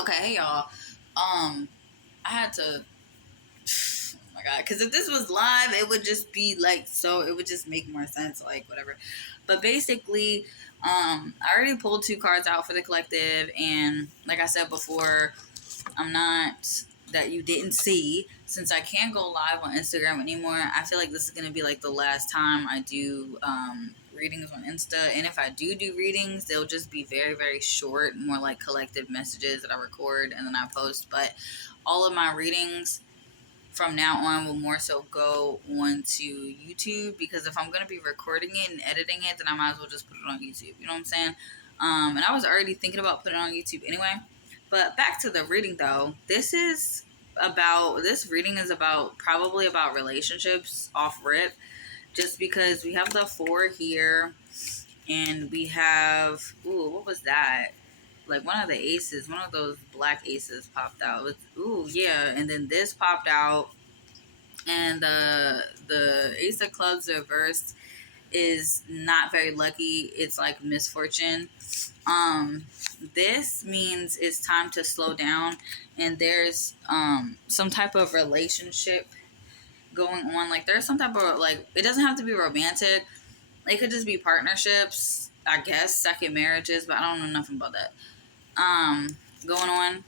Okay, hey y'all. I had to. Oh my god, because if this was live, it would just be like so. It would just make more sense, like whatever. But basically, I already pulled 2 cards out for the collective, and like I said before, I'm not that you didn't see, since I can't go live on Instagram anymore. I feel like this is gonna be like the last time I do readings on Insta, and if I do readings, they'll just be very very short, more like collective messages that I record and then I post. But all of my readings from now on will more so go on to YouTube, because if I'm gonna be recording it and editing it, then I might as well just put it on YouTube. You know what I'm saying? And I was already thinking about putting it on YouTube anyway. But back to the reading though. This reading is about probably about relationships off rip, just because we have the 4 here, and we have, ooh, what was that? Like one of the aces, one of those black aces popped out. Ooh, yeah, and then this popped out, and the ace of clubs reversed is not very lucky. It's like misfortune. This means it's time to slow down, and there's some type of relationship going on. Like there's some type of, like, it doesn't have to be romantic. It could just be partnerships, I guess, second marriages, but I don't know nothing about that. Going on,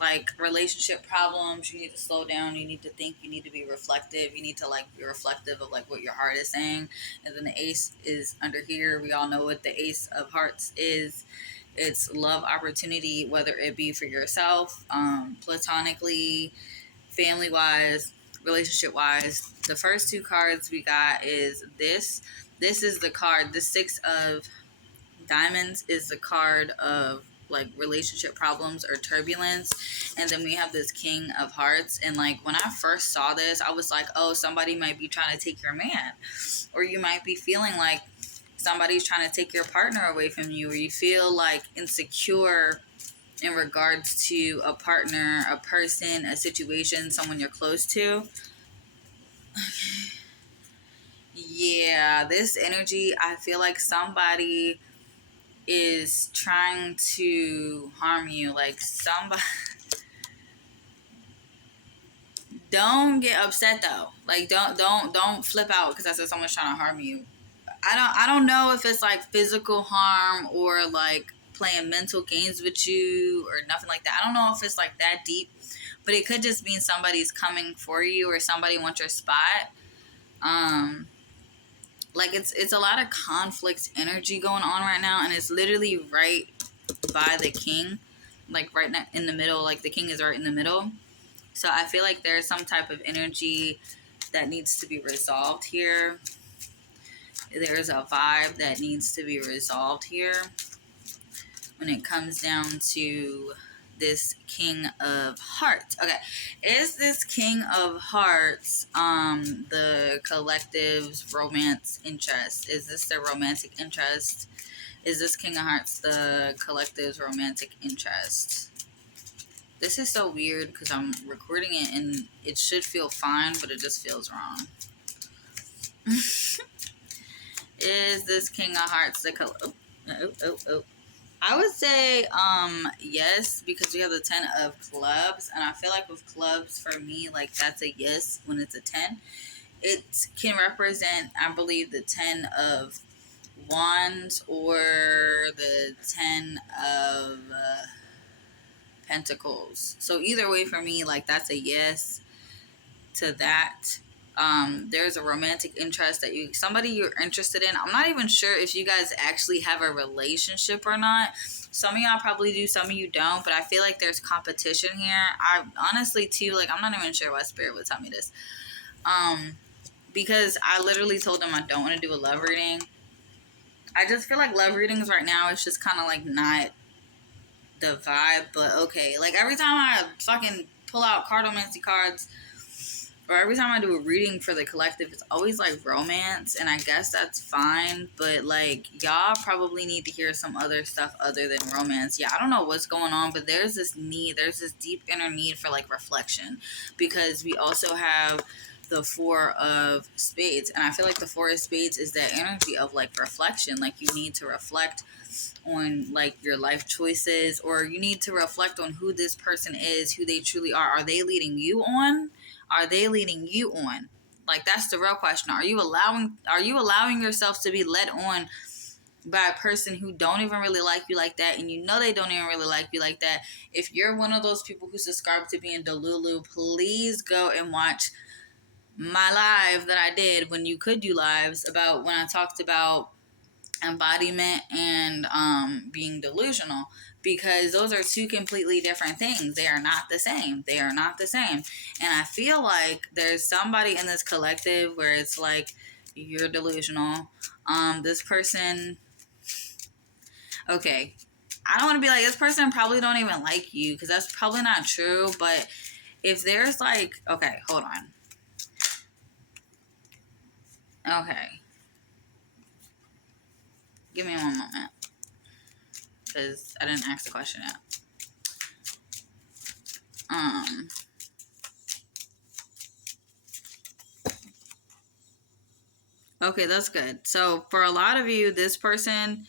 like relationship problems. You need to slow down, you need to think, you need to be reflective, you need to like be reflective of like what your heart is saying. And then the ace is under here. We all know what the ace of hearts is. It's love opportunity, whether it be for yourself, platonically, family wise, relationship wise. The first 2 cards we got is this is the card. The 6 of diamonds is the card of like relationship problems or turbulence, and then we have this king of hearts. And like when I first saw this, I was like, oh, somebody might be trying to take your man, or you might be feeling like somebody's trying to take your partner away from you, or you feel like insecure in regards to a partner, a person, a situation, someone you're close to. Yeah, this energy, I feel like somebody is trying to harm you. Like somebody, don't get upset though. Like don't flip out because I said someone's trying to harm you. I don't know if it's like physical harm or like playing mental games with you or nothing like that. I don't know if it's like that deep, but it could just mean somebody's coming for you or somebody wants your spot. Um, like it's a lot of conflict energy going on right now, and it's literally right by the king, like right in the middle. Like the king is right in the middle. So I feel like there's some type of energy that needs to be resolved here. There's a vibe that needs to be resolved here when it comes down to this king of hearts. Okay, is this king of hearts the collective's romance interest? Is this their romantic interest? Is this king of hearts the collective's romantic interest? This is so weird because I'm recording it and it should feel fine, but it just feels wrong. Is this king of hearts the I would say yes, because we have the 10 of clubs, and I feel like with clubs, for me, like that's a yes when it's a 10. It can represent, I believe, the 10 of wands or the 10 of pentacles. So either way, for me, like that's a yes to that. There's a romantic interest that somebody you're interested in. I'm not even sure if you guys actually have a relationship or not. Some of y'all probably do, some of you don't, but I feel like there's competition here. I honestly too, like, I'm not even sure why spirit would tell me this. Because I literally told them I don't want to do a love reading. I just feel like love readings right now is just kind of like not the vibe, but okay. Like every time I fucking pull out cardomancy cards, or every time I do a reading for the collective, it's always like romance, and I guess that's fine, but like y'all probably need to hear some other stuff other than romance. Yeah, I don't know what's going on, but there's this deep inner need for like reflection, because we also have the Four of Spades. And I feel like the Four of Spades is that energy of like reflection. Like you need to reflect on like your life choices, or you need to reflect on who this person is, who they truly are. Are they leading you on? Are they leading you on? Like that's the real question. Are you allowing yourself to be led on by a person who don't even really like you like that, and you know they don't even really like you like that? If you're one of those people who subscribe to being Delulu, please go and watch my live that I did when you could do lives about when I talked about embodiment and being delusional, because those are two completely different things. They are not the same. They are not the same. And I feel like there's somebody in this collective where it's like you're delusional. This person, okay, I don't want to be like this person probably don't even like you, because that's probably not true. But if there's like, okay, hold on. Okay, give me one moment, because I didn't ask the question yet. Okay, that's good. So for a lot of you, this person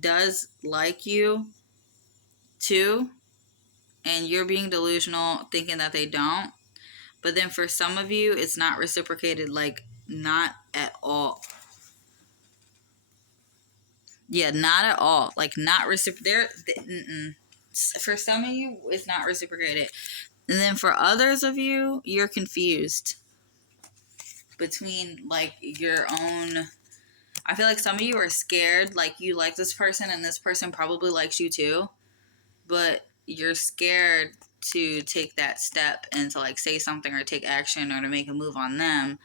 does like you too, and you're being delusional thinking that they don't. But then for some of you, it's not reciprocated, like not at all. Yeah, not at all. Like not reciprocated. For some of you, it's not reciprocated. And then for others of you, you're confused between like your own. I feel like some of you are scared, like you like this person and this person probably likes you too, but you're scared to take that step and to like say something or take action or to make a move on them.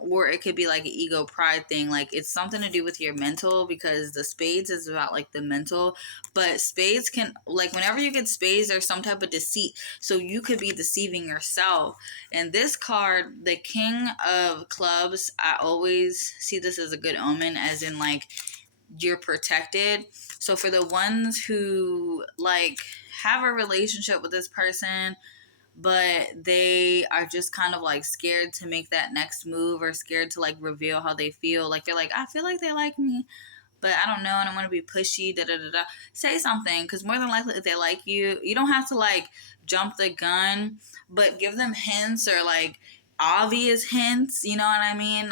Or it could be like an ego pride thing. Like it's something to do with your mental, because the spades is about like the mental, but spades can, like whenever you get spades, there's some type of deceit. So you could be deceiving yourself. And this card, the King of Clubs, I always see this as a good omen, as in like you're protected. So for the ones who like have a relationship with this person, but they are just kind of like scared to make that next move, or scared to like reveal how they feel. Like they're like, I feel like they like me, but I don't know, and I want to be pushy. Da da da da. Say something, because more than likely, if they like you, you don't have to like jump the gun, but give them hints, or like obvious hints. You know what I mean?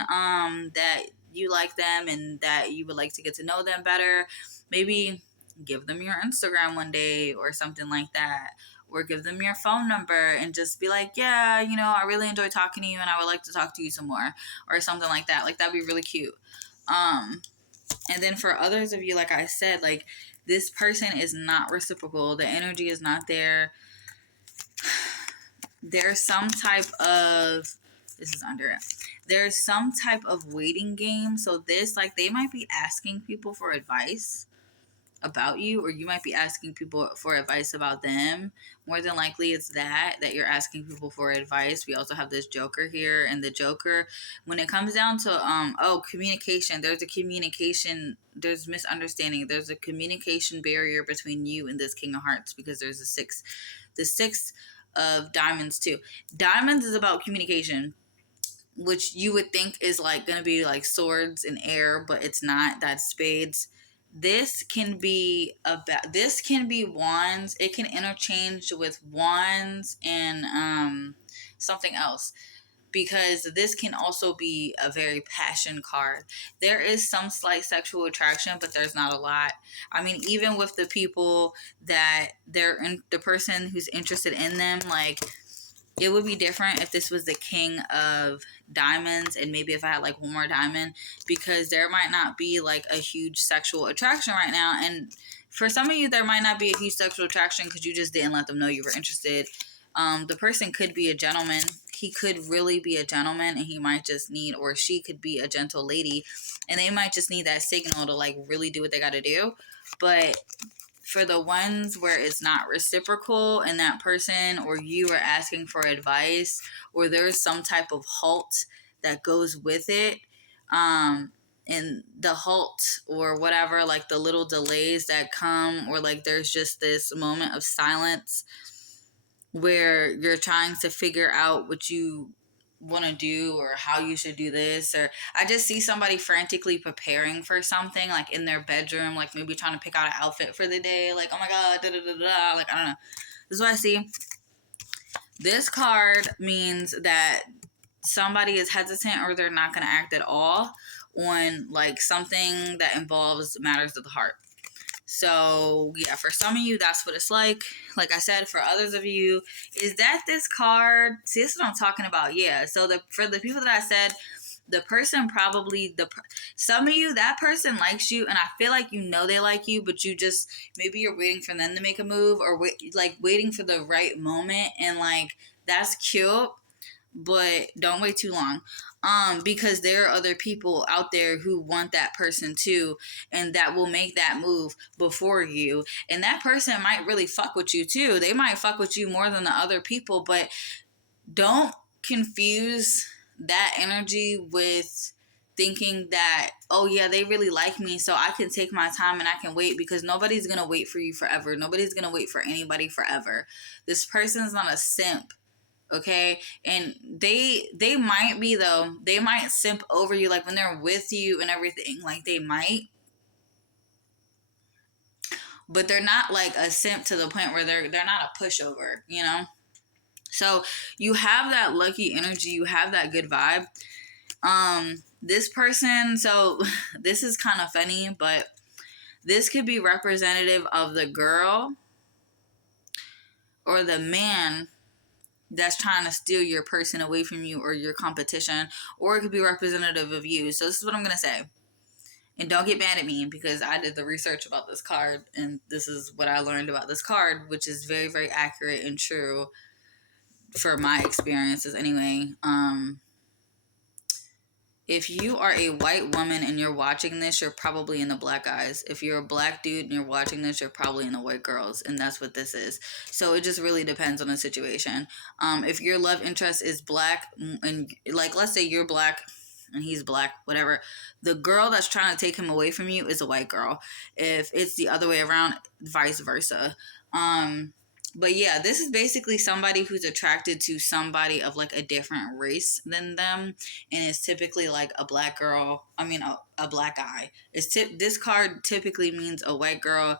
That you like them and that you would like to get to know them better. Maybe give them your Instagram one day or something like that, or give them your phone number and just be like, yeah, you know, I really enjoy talking to you and I would like to talk to you some more, or something like that. Like that'd be really cute. And then for others of you, like I said, like this person is not reciprocal. The energy is not there. There's some type of, this is under it. There's some type of waiting game. So this, like they might be asking people for advice about you, or you might be asking people for advice about them. More than likely it's that you're asking people for advice. We also have this Joker here, and the Joker, when it comes down to communication, there's misunderstanding, there's a communication barrier between you and this King of Hearts, because there's the six of diamonds too. Diamonds is about communication, which you would think is like gonna be like swords in air, but it's not. That's spades. This can be wands. It can interchange with wands and something else, because this can also be a very passion card. There is some slight sexual attraction, but there's not a lot. I mean, even with the people that the person who's interested in them, like it would be different if this was the King of Diamonds, and maybe if I had like one more diamond, because there might not be like a huge sexual attraction right now. And for some of you, there might not be a huge sexual attraction because you just didn't let them know you were interested. The person could be a gentleman. He could really be a gentleman, and he might just need, or she could be a gentle lady, and they might just need that signal to like really do what they got to do. But for the ones where it's not reciprocal, and that person or you are asking for advice, or there's some type of halt that goes with it, and the halt or whatever, like the little delays that come, or like there's just this moment of silence where you're trying to figure out what you want to do, or how you should do this. Or I just see somebody frantically preparing for something, like in their bedroom, like maybe trying to pick out an outfit for the day, like, oh my god, da da da da, like, I don't know. This is what I see. This card means that somebody is hesitant, or they're not going to act at all on like something that involves matters of the heart. So yeah, for some of you, that's what it's like. Like I said, for others of you, is that this card? See, this is what I'm talking about. Yeah. So for the people that I said, the person probably some of you, that person likes you, and I feel like you know they like you, but you just, maybe you're waiting for them to make a move, or waiting for the right moment, and like, that's cute, but don't wait too long. Because there are other people out there who want that person too, and that will make that move before you. And that person might really fuck with you too. They might fuck with you more than the other people, but don't confuse that energy with thinking that, oh yeah, they really like me, so I can take my time and I can wait, because nobody's gonna wait for you forever. Nobody's gonna wait for anybody forever. This person's not a simp, okay? And they might be, though. They might simp over you, like when they're with you and everything, like they might, but they're not like a simp to the point where they're not a pushover, you know? So you have that lucky energy, you have that good vibe. This person, so this is kind of funny, but this could be representative of the girl or the man that's trying to steal your person away from you, or your competition, or it could be representative of you. So this is what I'm going to say. And don't get mad at me, because I did the research about this card, and this is what I learned about this card, which is very, very accurate and true for my experiences anyway. If you are a white woman and you're watching this, you're probably in the black guys. If you're a black dude and you're watching this, you're probably in the white girls. And that's what this is. So it just really depends on the situation. If your love interest is black, and like, let's say you're black and he's black, whatever, the girl that's trying to take him away from you is a white girl. If it's the other way around, vice versa. But yeah, this is basically somebody who's attracted to somebody of like a different race than them, and it's typically like a black girl. I mean, a black guy. This card typically means a white girl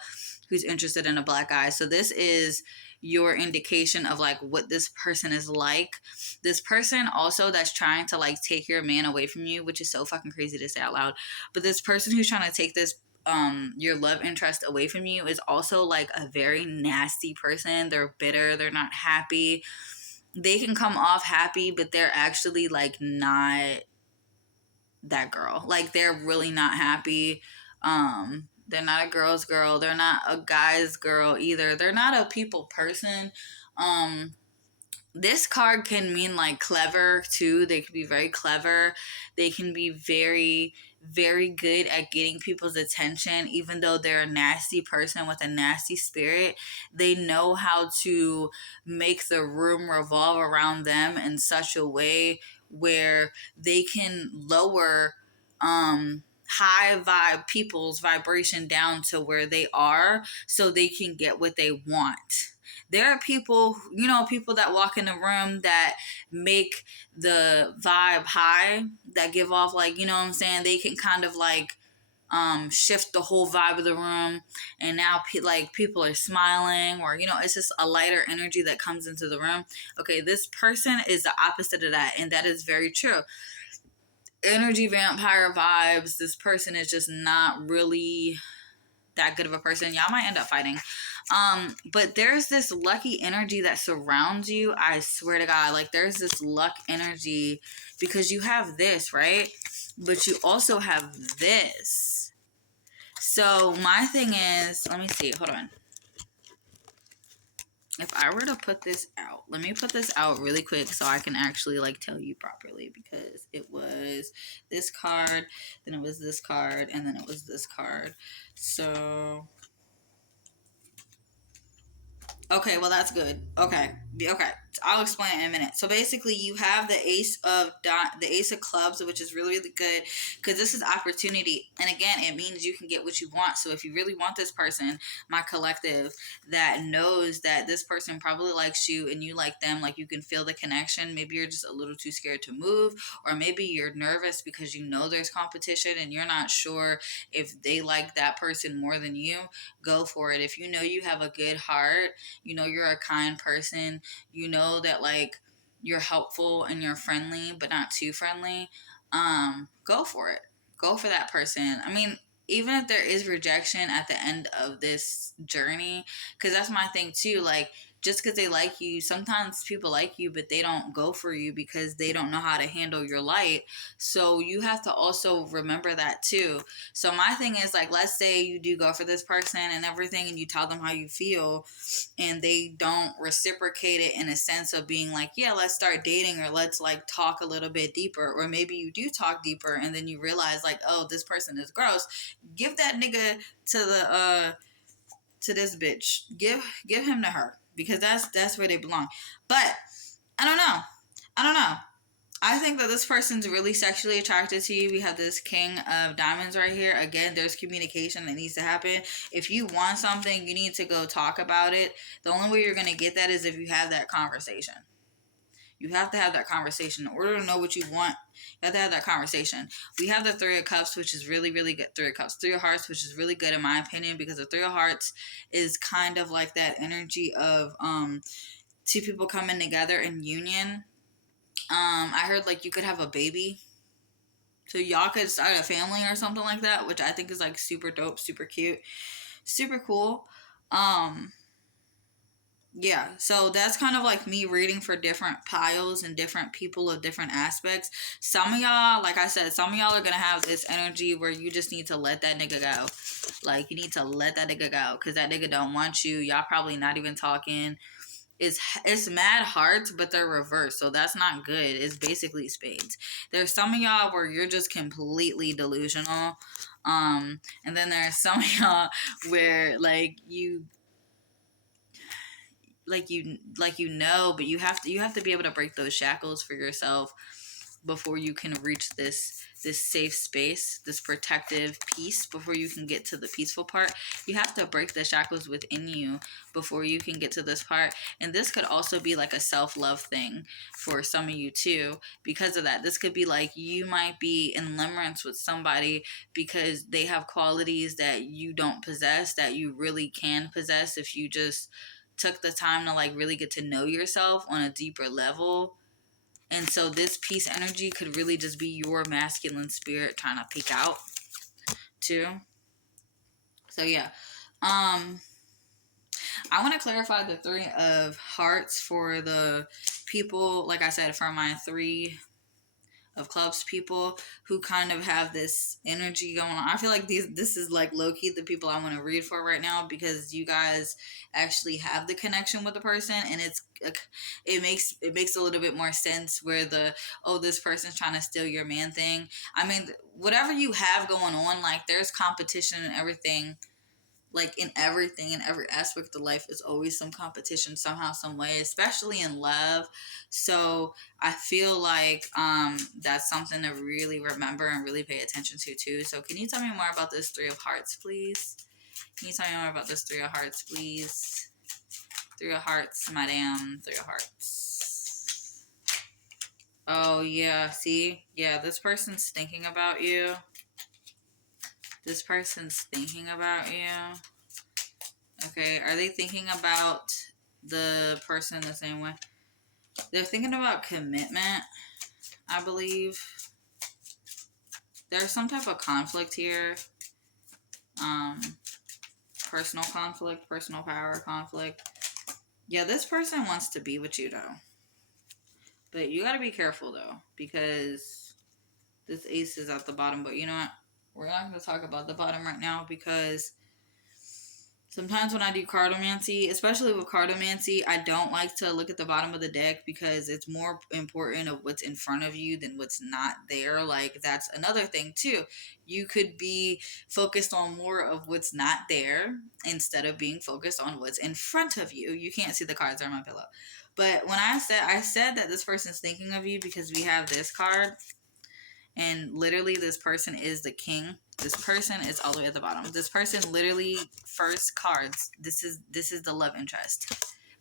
who's interested in a black guy. So this is your indication of like what this person is like. This person also that's trying to like take your man away from you, which is so fucking crazy to say out loud. But this person who's trying to take this your love interest away from you is also like a very nasty person. They're bitter, they're not happy. They can come off happy, but they're actually like not that girl. Like they're really not happy. They're not a girl's girl, they're not a guy's girl either. They're not a people person. This card can mean like clever too. They can be very clever. They can be very, very good at getting people's attention, even though they're a nasty person with a nasty spirit. They know how to make the room revolve around them in such a way where they can lower high vibe people's vibration down to where they are, so they can get what they want. There are people, people that walk in the room that make the vibe high, that give off like, you know what I'm saying? They can kind of like shift the whole vibe of the room, and now people are smiling, or it's just a lighter energy that comes into the room. Okay, this person is the opposite of that, and that is very true. Energy vampire vibes. This person is just not really that good of a person. Y'all might end up fighting. But there's this lucky energy that surrounds you. I swear to God, like there's this luck energy, because you have this, right? But you also have this. So my thing is, let me see, hold on. If I were to put this out, let me put this out really quick so I can actually like tell you properly, because it was this card, then it was this card, and then it was this card. So okay, well that's good. Okay, Okay, I'll explain it in a minute. So basically, you have the ace of clubs, which is really really good because this is opportunity, and again, it means you can get what you want. So if you really want this person, my collective, that knows that this person probably likes you and you like them, like you can feel the connection. Maybe you're just a little too scared to move, or maybe you're nervous because you know there's competition and you're not sure if they like that person more than you. Go for it. If you know you have a good heart, you know you're a kind person, you know that like you're helpful and you're friendly but not too friendly, go for it. Go for that person. I mean, even if there is rejection at the end of this journey, because that's my thing too, like just because they like you, sometimes people like you but they don't go for you because they don't know how to handle your light. So you have to also remember that too. So my thing is, like, let's say you do go for this person and everything and you tell them how you feel and they don't reciprocate it in a sense of being like, yeah, let's start dating, or let's like talk a little bit deeper, or maybe you do talk deeper and then you realize like, oh, this person is gross. Give that nigga to the to this bitch. Give him to her, because that's where they belong. But I don't know. I don't know. I think that this person's really sexually attracted to you. We have this King of Diamonds right here. Again, there's communication that needs to happen. If you want something, you need to go talk about it. The only way you're going to get that is if you have that conversation. You have to have that conversation. In order to know what you want, you have to have that conversation. We have the Three of Cups, which is really, really good. Three of Cups. Three of Hearts, which is really good in my opinion, because the Three of Hearts is kind of like that energy of two people coming together in union. I heard like you could have a baby, so y'all could start a family or something like that, which I think is like super dope, super cute, super cool. Um, yeah, so that's kind of like me reading for different piles and different people of different aspects. Some of y'all, like I said, some of y'all are gonna have this energy where you just need to let that nigga go. Like you need to let that nigga go because that nigga don't want you. Y'all probably not even talking. It's mad hearts, but they're reversed, so that's not good. It's basically spades. There's some of y'all where you're just completely delusional, and then there's some of y'all where like you know, but you have to be able to break those shackles for yourself before you can reach this safe space, this protective peace, before you can get to the peaceful part. You have to break the shackles within you before you can get to this part. And this could also be like a self-love thing for some of you too. Because of that, this could be like you might be in limerence with somebody because they have qualities that you don't possess, that you really can possess if you just took the time to like really get to know yourself on a deeper level. And so this peace energy could really just be your masculine spirit trying to peek out too. So yeah. I want to clarify the Three of Hearts for the people, like I said, for my Three of Clubs people who kind of have this energy going on. I feel like this is like low key the people I want to read for right now, because you guys actually have the connection with the person, and it makes a little bit more sense where the, oh, this person's trying to steal your man thing. I mean, whatever you have going on, like there's competition and everything, like in everything, in every aspect of life is always some competition somehow, some way, especially in love. So I feel like that's something to really remember and really pay attention to too. So can you tell me more about this Three of Hearts, please? Can you tell me more about this Three of Hearts, please? Three of Hearts, madam. Three of Hearts. Oh yeah, see, yeah, this person's thinking about you. This person's thinking about you. Okay, are they thinking about the person the same way? They're thinking about commitment, I believe. There's some type of conflict here. Um, Personal conflict, personal power conflict. Yeah, this person wants to be with you though. But you gotta be careful though, because this ace is at the bottom. But you know what? We're not gonna talk about the bottom right now, because Sometimes when I do cardomancy, especially with cardomancy, I don't like to look at the bottom of the deck because it's more important of what's in front of you than what's not there. Like that's another thing too. You could be focused on more of what's not there instead of being focused on what's in front of you. You can't see the cards on my pillow. But when I said that this person's thinking of you because we have this card, and literally this person is the king. This person is all the way at the bottom. This person literally first cards. This is the love interest.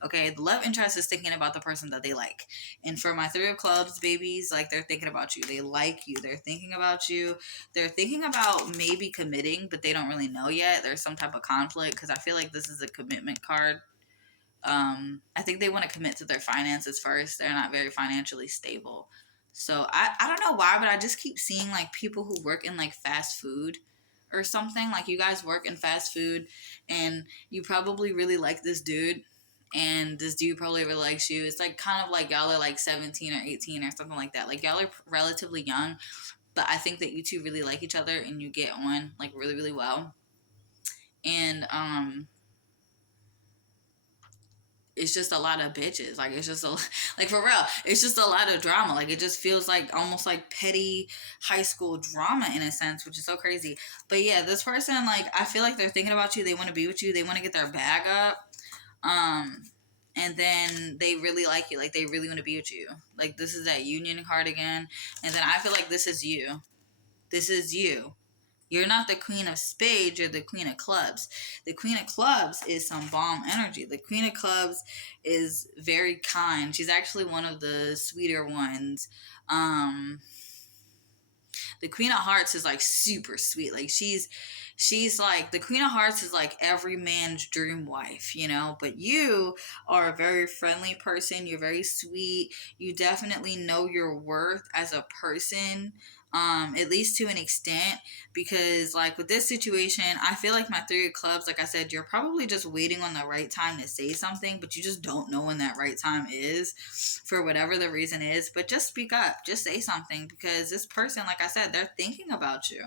Okay, the love interest is thinking about the person that they like. And for my three of clubs babies, like they're thinking about you. They like you. They're thinking about you. They're thinking about maybe committing, but they don't really know yet. There's some type of conflict because I feel like this is a commitment card. I think they want to commit to their finances first. They're not very financially stable. So I don't know why, but I just keep seeing like people who work in like fast food or something. Like you guys work in fast food and you probably really like this dude and this dude probably really likes you. It's like kind of like y'all are like 17 or 18 or something like that. Like y'all are relatively young, but I think that you two really like each other and you get on like really, really well. And it's just a lot of bitches. Like it's just a like for real. It's just a lot of drama. Like it just feels like almost like petty high school drama in a sense, which is so crazy. But yeah, this person like I feel like they're thinking about you. They want to be with you. They want to get their bag up. Um, and then they really like you. Like they really want to be with you. Like this is that union card again. And then I feel like this is you. This is you. You're not the queen of spades, you're the queen of clubs. The queen of clubs is some bomb energy. The queen of clubs is very kind. She's actually one of the sweeter ones. Um, the queen of hearts is like super sweet. Like she's like the queen of hearts is like every man's dream wife, you know. But you are a very friendly person. You're very sweet. You definitely know your worth as a person, at least to an extent, because like with this situation I feel like my three of clubs, like I said, you're probably just waiting on the right time to say something, but you just don't know when that right time is for whatever the reason is. But just speak up, just say something, because this person, like I said, they're thinking about you.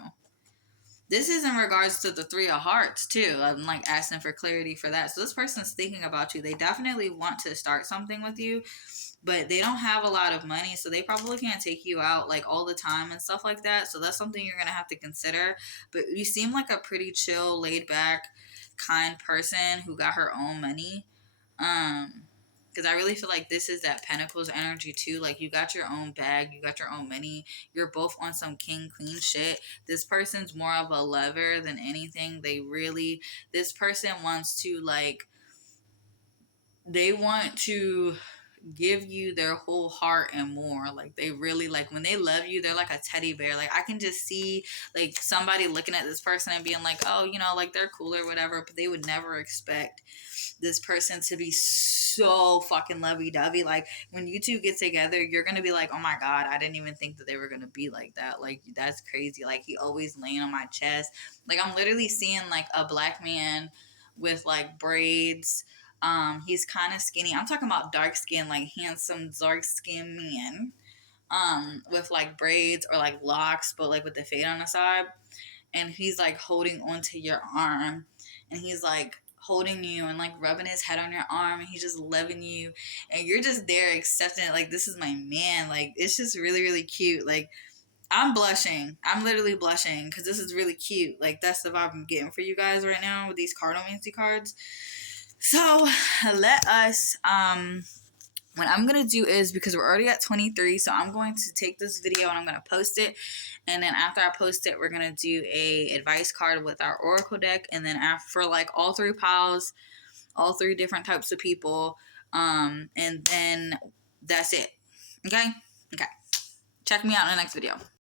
This is in regards to the three of hearts too. I'm like asking for clarity for that. So this person's thinking about you. They definitely want to start something with you, but they don't have a lot of money, so they probably can't take you out like all the time and stuff like that. So that's something you're gonna have to consider. But you seem like a pretty chill, laid back, kind person who got her own money. Um, because I really feel like this is that Pentacles energy too. Like you got your own bag, you got your own money. You're both on some king queen shit. This person's more of a lover than anything. This person wants to like, they want to give you their whole heart and more. Like they really like when they love you, they're like a teddy bear. Like I can just see like somebody looking at this person and being like, oh, you know, like they're cool or whatever, but they would never expect this person to be so fucking lovey-dovey. Like when you two get together, you're gonna be like, oh my god, I didn't even think that they were gonna be like that. Like that's crazy. Like he always laying on my chest. Like I'm literally seeing like a black man with like braids. He's kind of skinny. I'm talking about dark skin, like handsome dark skin man. With like braids or like locks, but like with the fade on the side. And he's like holding onto your arm, and he's like holding you and like rubbing his head on your arm, and he's just loving you, and you're just there accepting it. Like this is my man. Like it's just really, really cute. Like I'm blushing. I'm literally blushing because this is really cute. Like that's the vibe I'm getting for you guys right now with these cardomancy cards. So let us what I'm gonna do is, because we're already at 23, so I'm going to take this video and I'm gonna post it, and then after I post it, we're gonna do a advice card with our oracle deck, and then after for like all three piles, all three different types of people, and then that's it. Okay. Check me out in the next video.